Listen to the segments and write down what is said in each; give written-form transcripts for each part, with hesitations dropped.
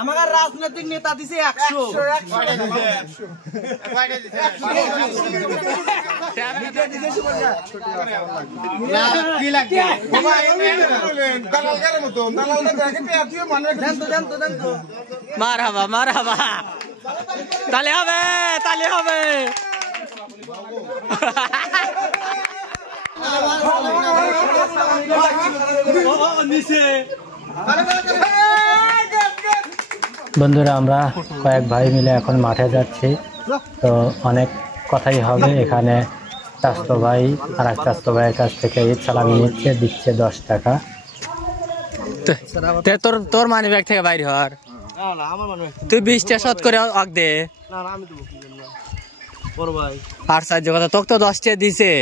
আমার রাজনৈতিক নেতা দিছে 100 মারহাবা মারহাবা তালি হবে তালি হবে বন্ধুরা আমরা কয়েক ভাই মিলে এখন মাঠে যাচ্ছি তো অনেক কথাই হবে এখানে চাচতো ভাই আর এক চাচতো ভাইয়ের কাছ থেকে ঈদ সালামি নিচ্ছে দিচ্ছে 10 টাকা তোর তোর মানি ব্যাগ থেকে বাইরে হর তুই 20টা শত করে আগ দে আর সাহায্য কথা তোকে তো 10টা দিছে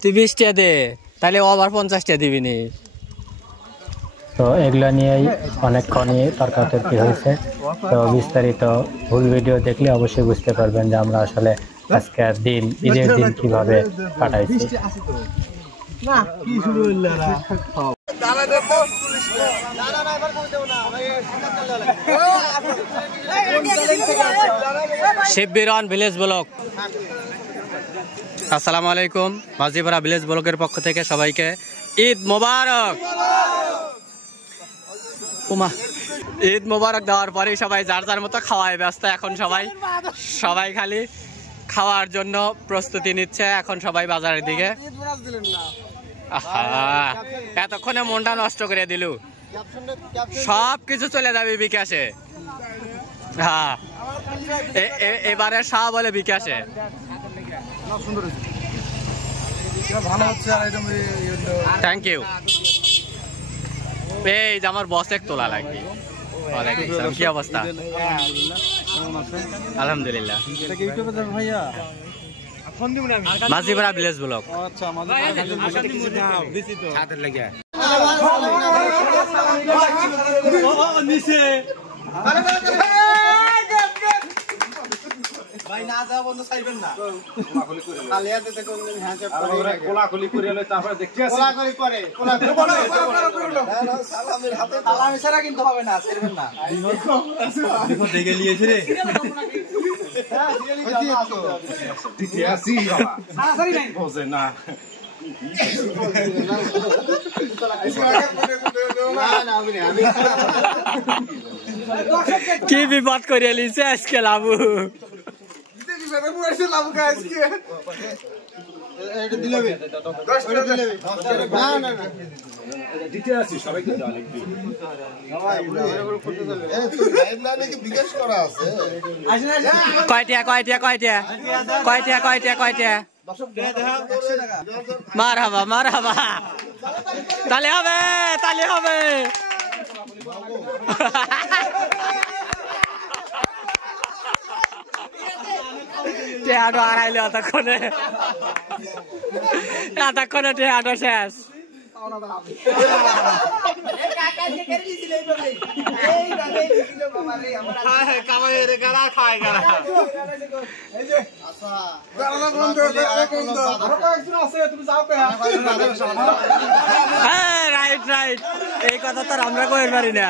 তুই 20টা দে তাহলে আবার 50টা দিবি নি তো এগুলো নিয়েই অনেকক্ষণই তর্কাতর্কি হয়েছে তো বিস্তারিত ফুল ভিডিও দেখলে অবশ্যই বুঝতে পারবেন যে আমরা আসলে আজকের দিন ঈদের দিন কিভাবে কাটাইছি শিববিরন ভিলেজ ব্লক আসসালামু আলাইকুম মাঝিপাড়া ভিলেজ ব্লকের পক্ষ থেকে সবাইকে ঈদ মোবারক ঈদ মোবারক দেওয়ার পরে সবাই যার যার মতো খাওয়ায় ব্যস্ত এখন সবাই খালি খাওয়ার জন্য প্রস্তুতি নিচ্ছে এখন সবাই বাজারের দিকে এতক্ষণে মনটা নষ্ট করে দিল সব কিছু চলে যাবে বিকাশে হ্যাঁ এবারে সব বলে বিকাশে থ্যাংক ইউ এই যে আমার বসে তোলা লাগবে কি অবস্থা আলহামদুলিল্লাহ মাঝিপাড়া ভিলেজ ব্লক ভাই না দাও বন্ধ চাইবেন না কালিয়াতে তো কোন হ্যান্ডশেক করে কোলাকুলি করে এলে তারপর দেখতে আসি কোলাকুলি করে সালামের হাতে সালামি ছাড়া কিন্তু হবে না ছেড়বেন না দেখো দেখে লিয়েছে রে হ্যাঁ দিতে আসি বাবা সারি নাই বসে না কি বিপদ করে লিছে আজকে লাবু এটা দিলেবে 10 টাকা দিলেবে না না না দিতে আসি সবাইকে দেওয়া লাগবে এই তো লাইন কি বিকাশ করা আছে কয়টা মারহাবা মারহাবা তালি হবে তালি হবে টেহাটো হারাইলো এতক্ষণে টেহাটো শেষ রাইট রাইট এই কথা তো আমরা কইতে পারি না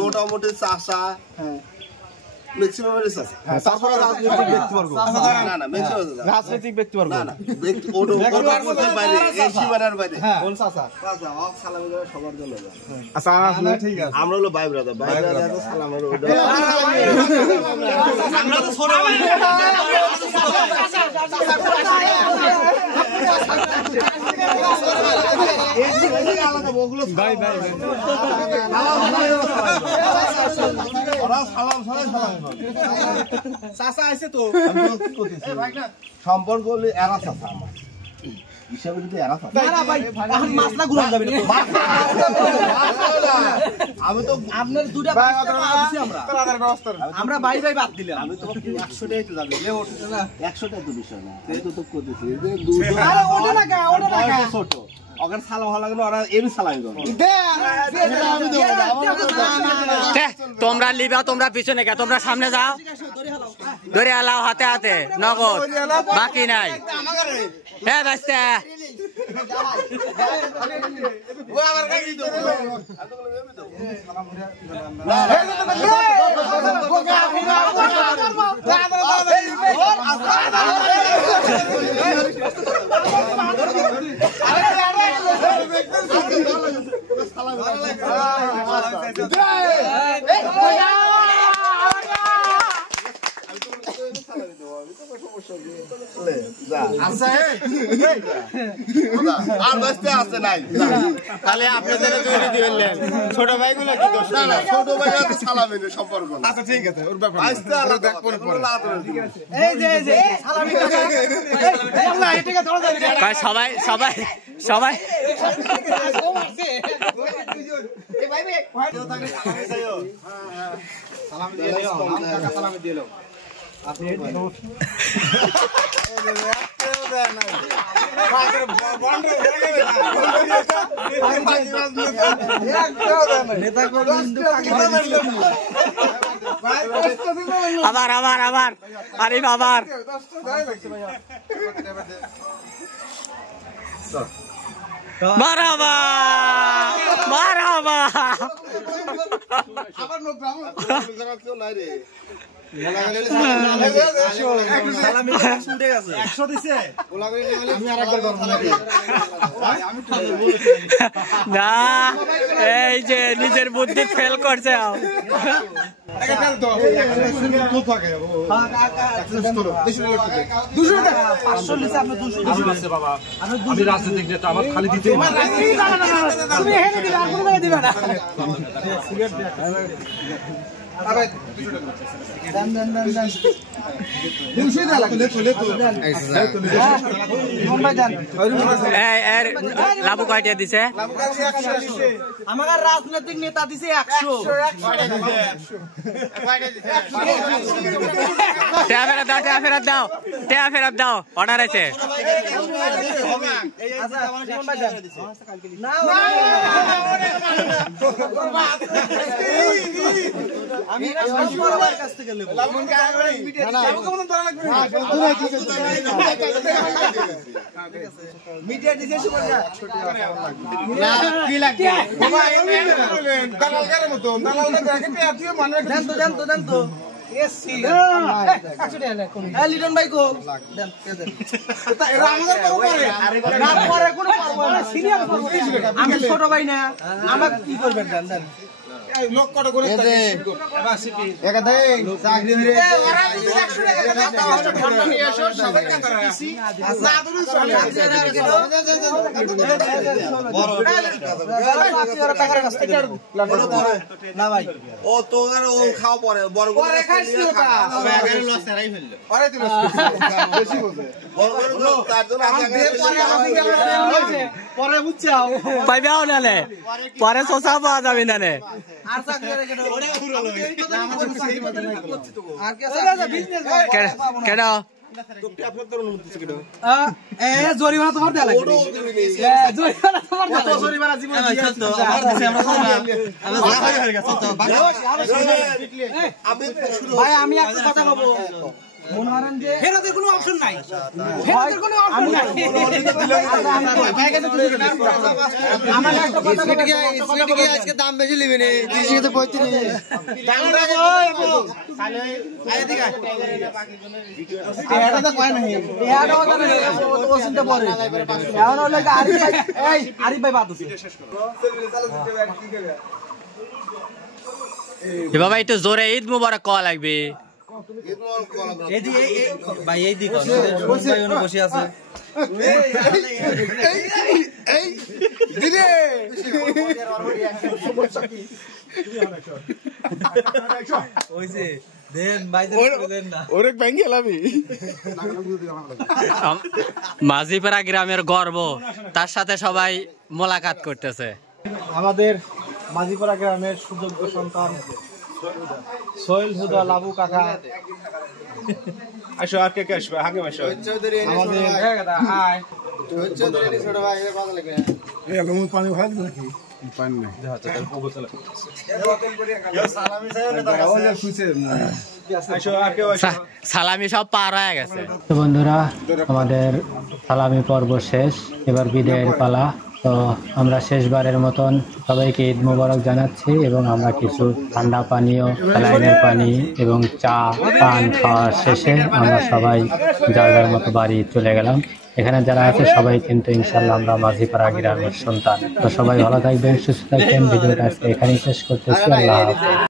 মোটামুটি চাষা ম্যাক্সিমাম রাজনৈতিক ব্যক্তিবর্গ না না আমরা হলো ভাই ব্রাদার সালামের সম্পর্ক হলে এরা চাষা আমার হিসাবে যদি এরা থাকে না ভাই এখন মাছলা ঘুরান যাবে না আমি তো আপনার দুটো ভাই দিছি আমরা ভাই ভাই বাদ দিলাম আমি তো 100 টাকাই তো যাবে লে ওঠ না 100 টাকা তো বিষয় না এই তো করতেছি এই যে দুটো আরে ওটা লাগা ছোট ওখানে সালা ভালো লাগলো ওরা এমনি সালাই করবে তোমরা লিবা তোমরা পিছনে কে তোমরা সামনে যাও ধরে আলাও হাতে হাতে নগদ বাকি নাই হ্যাঁ বাস্তা আর বাঁচতে আছে নাই তাহলে আপনাদের তৈরি দিলেন ছোট ভাইগুলো কি দোষ না ছোট ভাই তো সালামি নেই সম্পর্ক না আচ্ছা ঠিক আছে ওর ব্যাপার আজকে আলাদা দেখ পরে এই যে সালামি টাকা আল্লাহ এটাকে ধরা যাবে না সবাই সবাই সবাই এই ভাই ভাই সালামি দিয়ে দিও কাকা সালামি দিয়ে দাও আপনি আবার আবার আবার আরিফ আবার মারাবা মারাবা আবার লোক ব্রাহ্মণ কেউ নাই রে সালামি শুনতে গেছে 100 দিছে আমি আরেকবার করব না এই যে নিজের বুদ্ধি ফেল করছে রাজনীতিক নেতা আমার খালি দিতে লাভু কয়টা দিছে আমার রাজনৈতিক নেতা দিছে 100 ফেরত দাও অর্ডার আছে আমি কাছ থেকে নেব মিডিয়া দিছে কি লাগবে দালালগারের মতো দালালটা দেখে পেয়াতিও মানে দেন তো এসি লিটন ভাই কো দেন এরা আমাদের পারে না পারে কোন পারবো সিনিয়র পারবো আমি ছোট ভাই না আমাকে কি করবেন দেন লোক কত করে একা দেই চাকরি হইরে ওরা যদি 100 টাকা দাও তাহলে ঠান্ডা নিয়ে এসো সবাই কাঁদা দিছি আচ্ছা আদরু চলে বড় টাকা রাস্তা না ভাই ও তোদের ও খাও পরে বড় পরে খাইছি ওটা ব্যাগারে লস হারাই ফেললো আরে তুই বেশি বলছে বড় বড় তার জন্য পরে বুঝছাও পাইবাও নালে পরে শোষা পাওয়া যাবে নালে আর চাকরি রে কেন ওরে ঘুরালো আর কে বিজনেস কেন জরিমানা তোমার দেয়া লাগবে জরিমানা তোমার কত জরিমানা জীবন দিয়েছো আমার দেশে আমরা ভাই আমি একটা কথা বলবো মনে করেন যে ফেরতের কোনো অপশন নাই ফেরতের কোনো অপশন নাই আমার একটা কথা বলবো আজকে দাম বেশি নেবে না 30 তো 35 দাম দেবো তাহলে আয় দিগা এটা তো কয় নাই এটা তো ওসিতে পড়ে এখন হলো আরিফ ভাই বাদ আছে বাবা একটু জোরে ঈদ মুবারক কওয়া লাগবে ভাই এই দিক বসে আছে দিদি মাঝিপাড়া গ্রামের গর্ব, তার সাথে সবাই মোলাকাত করতেছে। আমাদের মাঝিপাড়া গ্রামের সুযোগ্য সন্তান সোহেল হুদা লাবু কাকা, আসো আর কে কে আসবে আগে আসো সালামি সব পার হয়ে গেছে। তো বন্ধুরা, আমাদের সালামি পর্ব শেষ, এবার বিদায়ের পালা। তো আমরা শেষবারের মতন সবাইকে ঈদ মোবারক জানাচ্ছি এবং আমরা কিছু ঠান্ডা পানীয়, স্যালাইনের পানি এবং চা পান খাওয়ার শেষে আমরা সবাই যার যার মতো বাড়ি চলে গেলাম। এখানে যারা আছে সবাই কিন্তু ইনশাল্লাহ আমরা মাঝিপাড়া গ্রামের সন্তান। তো সবাই ভালো থাকবেন, সুস্থ থাকবেন। ভিডিওটা আজকে এখানেই শেষ করতেছি। আল্লাহ হাফেজ।